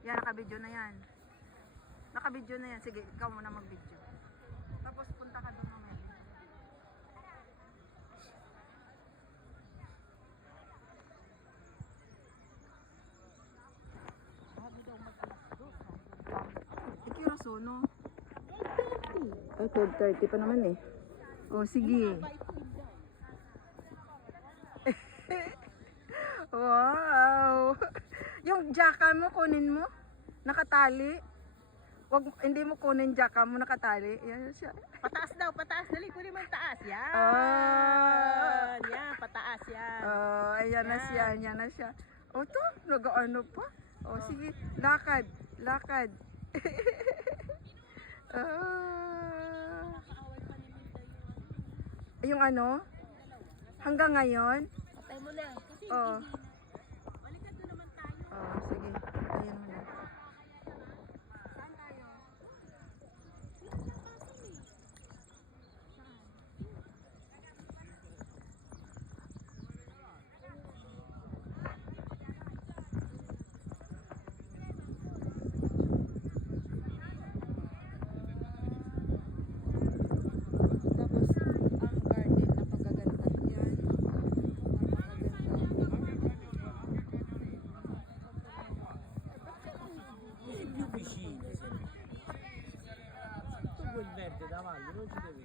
Yan, naka-video na yan. Naka-video na yan. Sige, ikaw muna mag-video. Tapos punta ka doon mamaya. Ikirasono. Ay, 12:30 pa naman eh. Oh, sige. Wow! Yung jaka mo, kunin mo. Nakatali. Wag, hindi mo kunin jaka mo, nakatali. Yan siya. Pataas daw, pataas. Dali, kunin mo yung taas. Yan. Yan, pataas yan. Oh, ayan na siya, ayan na siya. Oh, to, nag-ano pa. Oh, sige, lakad, lakad. Yung ano? Hanggang ngayon? Patay mo na. Kasi Oo. balikan doon naman tayo. Oh, sige. Ayan mo na. Saan tayo? Tapos, ang garden na pagkaganda. Yan. Più vicino, tu quel verde davanti non ci devi